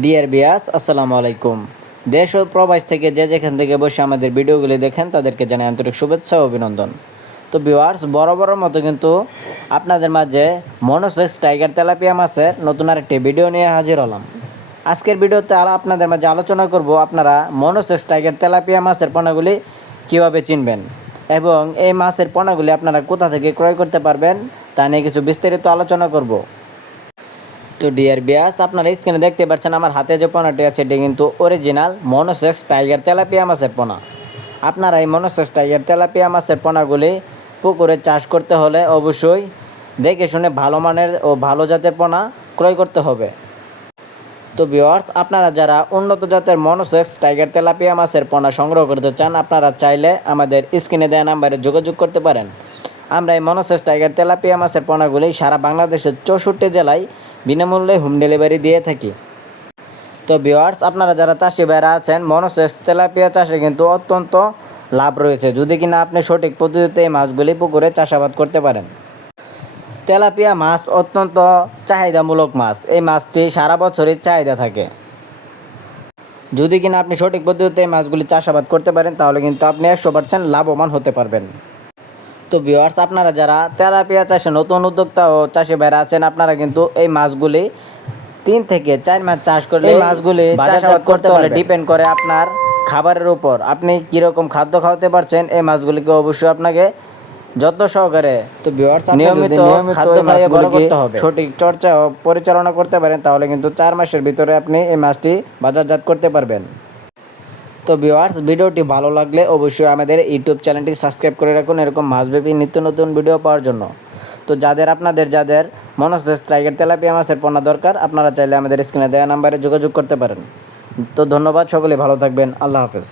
Deer বিয়াস, আসসালামু আলাইকুম। দেশ ও প্রবাস থেকে যে যেখান থেকে বসে আমাদের ভিডিওগুলি দেখেন তাদেরকে জানাই আন্তরিক শুভেচ্ছা ও অভিনন্দন। তো ভিউয়ার্স, বরাবরের মতো কিন্তু আপনাদের মাঝে মনোসেক্স টাইগার তেলাপিয়া মাছের নতুন আরেকটি ভিডিও নিয়ে হাজির হলাম। আজকের ভিডিওতে আপনাদের মাঝে আলোচনা করব আপনারা মনোসেক্স টাইগার তেলাপিয়া মাছের পোনাগুলি কীভাবে চিনবেন এবং এই মাছের পোনাগুলি আপনারা কোথা থেকে ক্রয় করতে পারবেন তা নিয়ে কিছু বিস্তারিত আলোচনা করব। তো ডিয়ার বিয়াস, আপনারা স্ক্রিনে দেখতে পাচ্ছেন আমার হাতে যে পোনাটি আছে এটি কিন্তু অরিজিনাল মনোসেক্স টাইগার তেলাপিয়া মাছের পোনা। আপনারা এই মনোসেক্স টাইগার তেলাপিয়া মাছের পোনাগুলি পুকুরে চাষ করতে হলে অবশ্যই দেখে শুনে ভালো মানের ও ভালো জাতের পোনা ক্রয় করতে হবে। তো ভিউয়ার্স, আপনারা যারা উন্নত জাতের মনোসেক্স টাইগার তেলাপিয়া মাছের পোনা সংগ্রহ করতে চান আপনারা চাইলে আমাদের স্ক্রিনে দেওয়া নাম্বারে যোগাযোগ করতে পারেন। আমরা এই মনোসেক্স টাইগার তেলাপিয়া মাছের পোনাগুলি সারা বাংলাদেশের 64 জেলায় বিনামূল্যে হোম ডেলিভারি দিয়ে থাকি। তো ভিউয়ার্স, আপনারা যারা চাষি ভাইরা আছেন, মনোসেক্স তেলাপিয়া চাষে কিন্তু অত্যন্ত লাভ রয়েছে যদি কিনা আপনি সঠিক পদ্ধতিতে এই মাছগুলি পুকুরে চাষাবাদ করতে পারেন। তেলাপিয়া মাছ অত্যন্ত চাহিদামূলক মাছ। এই মাছটি সারা বছরই চাহিদা থাকে। যদি কিনা আপনি সঠিক পদ্ধতিতে এই মাছগুলি চাষাবাদ করতে পারেন তাহলে কিন্তু আপনি 100% লাভবান হতে পারবেন। তো ভিউয়ার্স, আপনারা যারা তেলাপিয়া চাষে নতুন উদ্যোক্তা ও চাষি ভাইরা আছেন আপনারা কিন্তু এই মাছগুলি 3 থেকে 4 মাস চাষ করলে এই মাছগুলি চাষাবাদ করতে হলে ডিপেন্ড করে আপনার খাবারের উপর। আপনি কীরকম খাদ্য খাওয়াতে পারছেন এই মাছগুলিকে অবশ্যই আপনাকে যত্ন সহকারে তো ভিউয়ার্স নিয়মিত খাদ্য খাইয়ে বড় করতে হবে। সঠিক চর্চা ও পরিচালনা করতে পারেন তাহলে কিন্তু 4 মাসের ভিতরে আপনি এই মাছটি বাজারজাত করতে পারবেন। তো ভিউয়ার্স, ভিডিওটি ভালো লাগলে অবশ্যই আমাদের ইউটিউব চ্যানেলটি সাবস্ক্রাইব করে রাখুন এরকম মাছব্যাপী নিত্য নতুন ভিডিও পাওয়ার জন্য। তো যাদের মনোসেক্স টাইগার তেলাপিয়া মাছের পোনা দরকার আপনারা চাইলে আমাদের স্ক্রিনে দেওয়া নাম্বারে যোগাযোগ করতে পারেন। তো ধন্যবাদ, সকলে ভালো থাকবেন। আল্লাহ হাফেজ।